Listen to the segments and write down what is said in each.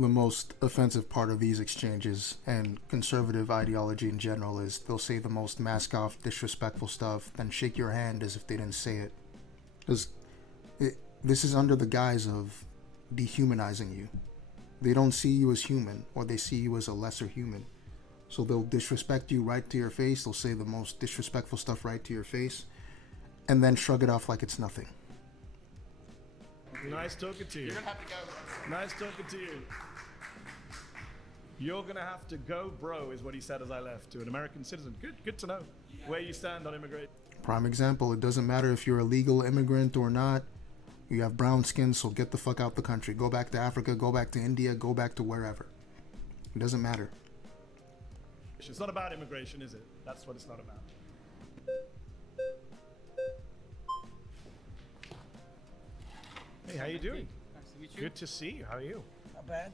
the most offensive part of these exchanges and conservative ideology in general is they'll say the most mask-off, disrespectful stuff, then shake your hand as if they didn't say it. Because this is under the guise of dehumanizing you. They don't see you as human, or they see you as a lesser human. So they'll disrespect you right to your face. They'll say the most disrespectful stuff right to your face, and then shrug it off like it's nothing. Nice talking to you. You're gonna have to go. Nice talking to you. You're gonna have to go, bro, is what he said as I left, to an American citizen. Good to know where you stand on immigration. Prime example, it doesn't matter if you're a legal immigrant or not. You have brown skin, so get the fuck out the country. Go back to Africa, go back to India, go back to wherever. It doesn't matter. It's not about immigration, is it? That's what it's not about. Hey, how you doing? Nice to meet you. Good to see you. How are you? Not bad.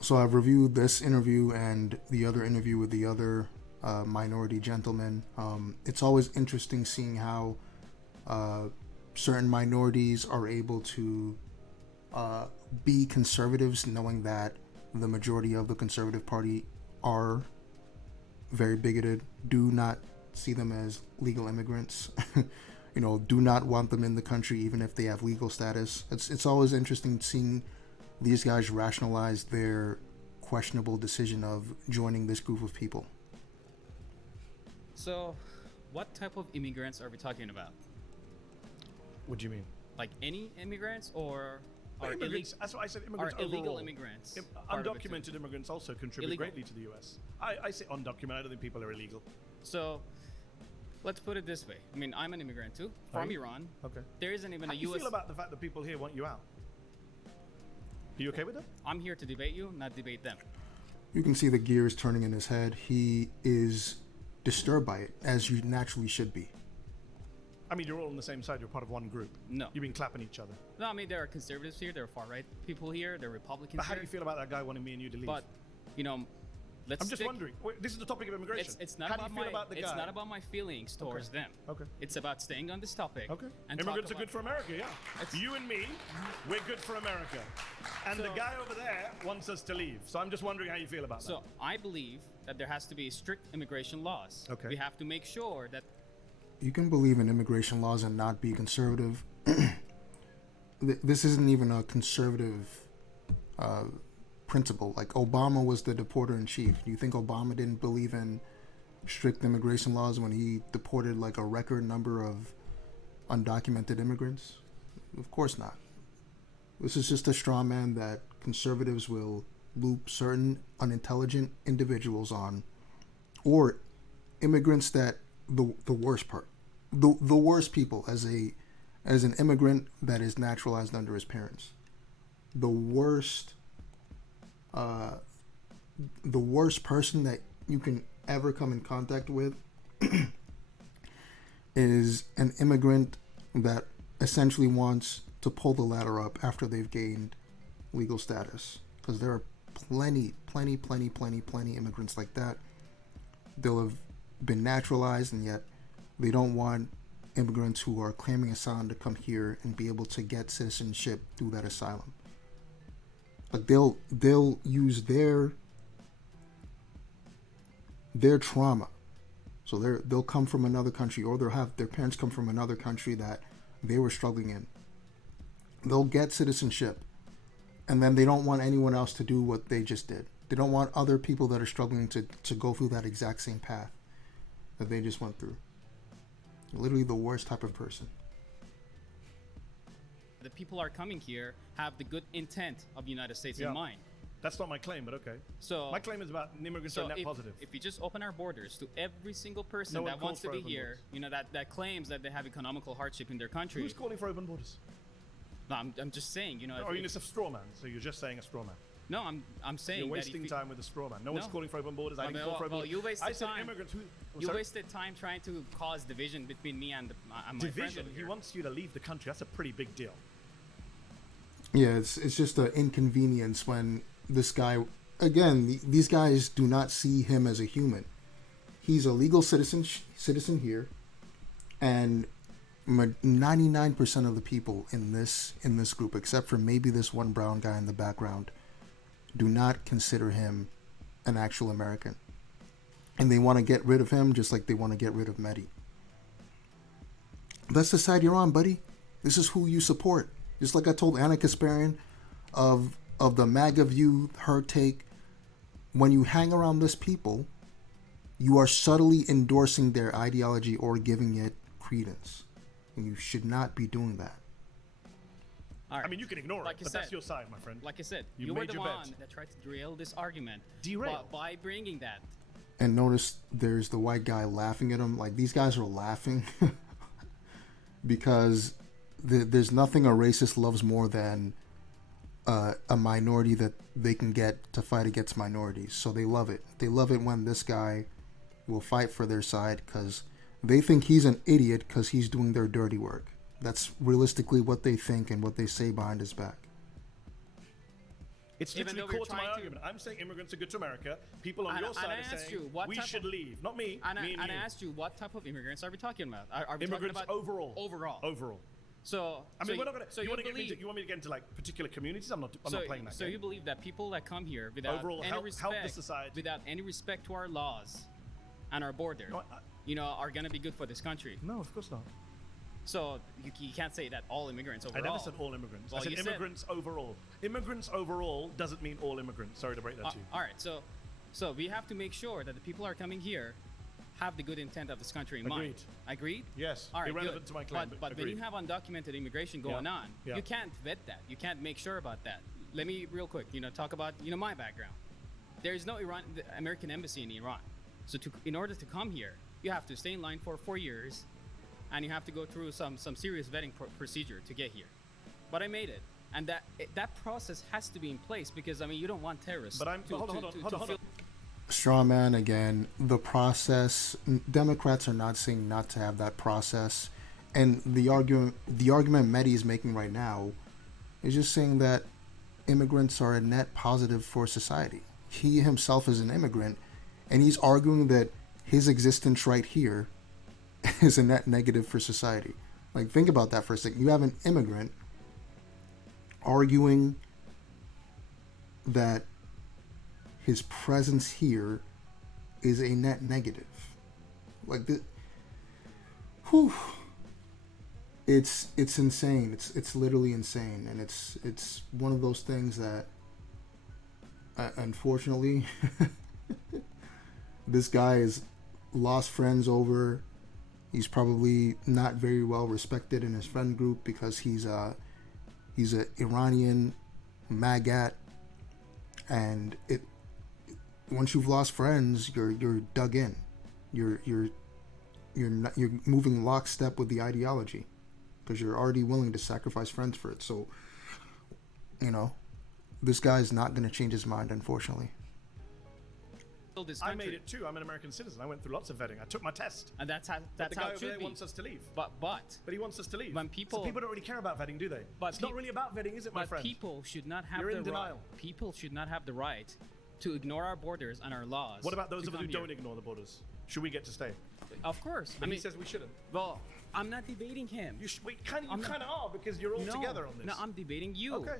So I've reviewed this interview and the other interview with the other minority gentleman. It's always interesting seeing how certain minorities are able to be conservatives, knowing that the majority of the conservative party are very bigoted, do not see them as legal immigrants, do not want them in the country even if they have legal status. It's always interesting seeing these guys rationalize their questionable decision of joining this group of people. So, what type of immigrants are we talking about? What do you mean? Like any immigrants, or are immigrants? That's what I said. Immigrants are illegal overall. Immigrants? Part of it too? Undocumented immigrants also contribute Illegal. greatly to the U.S. I say undocumented. I don't think people are illegal. So, let's put it this way. I mean, I'm an immigrant too, from Iran. Okay. There isn't even How a do you U.S. feel about the fact that people here want you out? Are you okay with that? I'm here to debate you, not debate them. You can see the gears turning in his head. He is disturbed by it, as you naturally should be. I mean, you're all on the same side. You're part of one group. No. You've been clapping each other. No, I mean, there are conservatives here, there are far-right people here, there are Republicans But how here. do you feel about that guy wanting me and you to leave? But, let's I'm just wondering. Wait, this is the topic of immigration. It's not how about do you feel my about the it's guy? not about my feelings towards them. Okay. It's about staying on this topic. Okay. And Immigrants talk are good for America, yeah. It's- You and me, we're good for America. And the So- guy over there wants us to leave. So I'm just wondering how you feel about So I believe that there has to be strict immigration laws. Okay. We have to make sure that You can believe in immigration laws and not be conservative. This isn't even a conservative principle. Like, Obama was the deporter-in-chief. Do you think Obama didn't believe in strict immigration laws when he deported like a record number of undocumented immigrants? Of course not. This is just a straw man that conservatives will loop certain unintelligent individuals on, or immigrants that the worst part, the worst people, as an immigrant that is naturalized under his parents. The worst person that you can ever come in contact with is an immigrant that essentially wants to pull the ladder up after they've gained legal status. Because there are plenty immigrants like that. They'll have been naturalized, and yet they don't want immigrants who are claiming asylum to come here and be able to get citizenship through that asylum. Like, they'll use their trauma. So they'll come from another country, or they'll have their parents come from another country that they were struggling in. They'll get citizenship, and then they don't want anyone else to do what they just did. They don't want other people that are struggling to go through that exact same path that they just went through. Literally the worst type of person. the people are coming here have the good intent of the United States in mind. That's not my claim, but okay. So my claim is about immigrants are net positive. If you just open our borders to every single person No that one wants to calls be for here, you know, that claims that they have economical hardship in their country. Who's calling for open borders? No, I'm just saying, you know. Or it's a straw man, so you're just saying a straw man. No, I'm saying You're that wasting time with a straw man. No one's calling for open borders. I didn't call for open borders. You wasted I said time. immigrants who... You wasted time trying to cause division between me and my friends Division? over He here. wants you to leave the country. That's a pretty big deal. Yeah, it's just an inconvenience when this guy, again, these guys do not see him as a human. He's a legal citizen here, and 99% of the people in this group, except for maybe this one brown guy in the background, do not consider him an actual American. And they want to get rid of him just like they want to get rid of Mehdi. That's the side you're on, buddy. This is who you support. Just like I told Anna Kasparian of the MAGA view, her take. When you hang around this people, you are subtly endorsing their ideology or giving it credence. And you should not be doing that. All right. I mean, you can ignore it, but that's your side, my friend. Like I said, You you were made the your one bet. that tried to derail this argument. Derail? By bringing that. And notice there's the white guy laughing at him. Like, these guys are laughing because there's nothing a racist loves more than a minority that they can get to fight against minorities. So they love it. They love it when this guy will fight for their side because they think he's an idiot because he's doing their dirty work. That's realistically what they think and what they say behind his back. It's Even literally though we're core to my trying to- argument. I'm saying immigrants are good to America. People on And- your and side I are asked saying you, what we type should of- leave. Not me. And me and I you. asked you, what type of immigrants are we talking about? Are we Immigrants talking about overall. Overall. Overall. So I mean, so we're not gonna. So you, want to believe, get into, you want me to get into like particular communities? I'm not playing that So game. you believe that people that come here without Overall, any help the respect, society. without any respect to our laws and our border, No, are gonna be good for this country? no, of course not. So you can't say that all immigrants overall. I never said all immigrants. Well, I said you said- immigrants overall. Immigrants overall doesn't mean all immigrants. Sorry to break that to you. All right, so we have to make sure that the people who are coming here have the good intent of this country in mind. Agreed. Agreed? Yes. All right, Irrelevant good. to my claim, But when you have undocumented immigration going on, Yeah. you can't vet that. You can't make sure about that. Let me real quick, talk about my background. There is no the American embassy in Iran, so in order to come here, you have to stay in line for 4 years, and you have to go through some serious vetting procedure to get here. But I made it, and that process has to be in place because you don't want terrorists. But hold on. Straw man again. The process. Democrats are not saying not to have that process, and the argument Mehdi is making right now is just saying that immigrants are a net positive for society. He himself is an immigrant, and he's arguing that his existence right here is a net negative for society. Like, think about that for a second. You have an immigrant arguing that his presence here is a net negative. Like, it's insane. It's literally insane, and it's one of those things that, unfortunately, this guy has lost friends over. He's probably not very well respected in his friend group because he's a Iranian MAGA, and once you've lost friends, you're dug in. You're moving lockstep with the ideology because you're already willing to sacrifice friends for it. So, this guy's not going to change his mind, unfortunately. This I country. made it too. I'm an American citizen. I went through lots of vetting. I took my test. And that's how But the guy it over should there be. wants us to leave. But He wants us to leave. when So people people don't really care about vetting, do they? But It's not really about vetting, is it, my but friend? people should not have You're the in denial. right. People should not have the right to ignore our borders and our laws. What about those to of us who come here. don't ignore the borders? Should we get to stay? Of course. But he says we shouldn't. well, I'm not debating him. You kind I'm of not- are because you're all no, together on this. No, I'm debating you. Okay.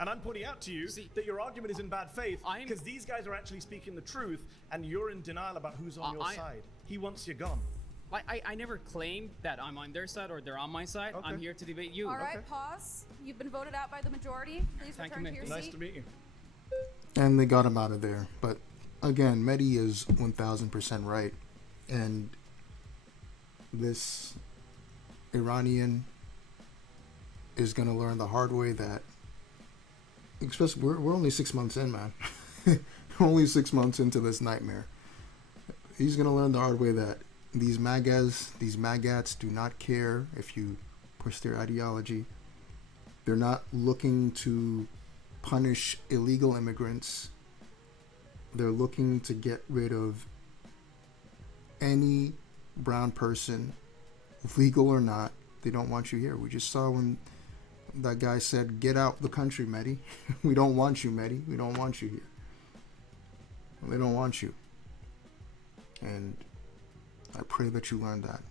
And I'm pointing out to you See, that your argument is in bad faith I'm- because these guys are actually speaking the truth and you're in denial about who's on your I- side. He wants you gone. I never claimed that I'm on their side or they're on my side. Okay. I'm here to debate you. All right, Okay. pause. You've been voted out by the majority. Please Thank return you, to your Mehdi. Nice seat. to meet you. And they got him out of there. But again, Mehdi is 1000% right. And this Iranian is going to learn the hard way that, especially, we're only 6 months in, man. We're only 6 months into this nightmare. He's going to learn the hard way that these MAGAs do not care if you push their ideology. They're not looking to punish illegal immigrants. They're looking to get rid of any brown person, legal or not. They don't want you here. We just saw when that guy said, "Get out the country, Mehdi." We don't want you, Mehdi. We don't want you here. They don't want you. And I pray that you learn that.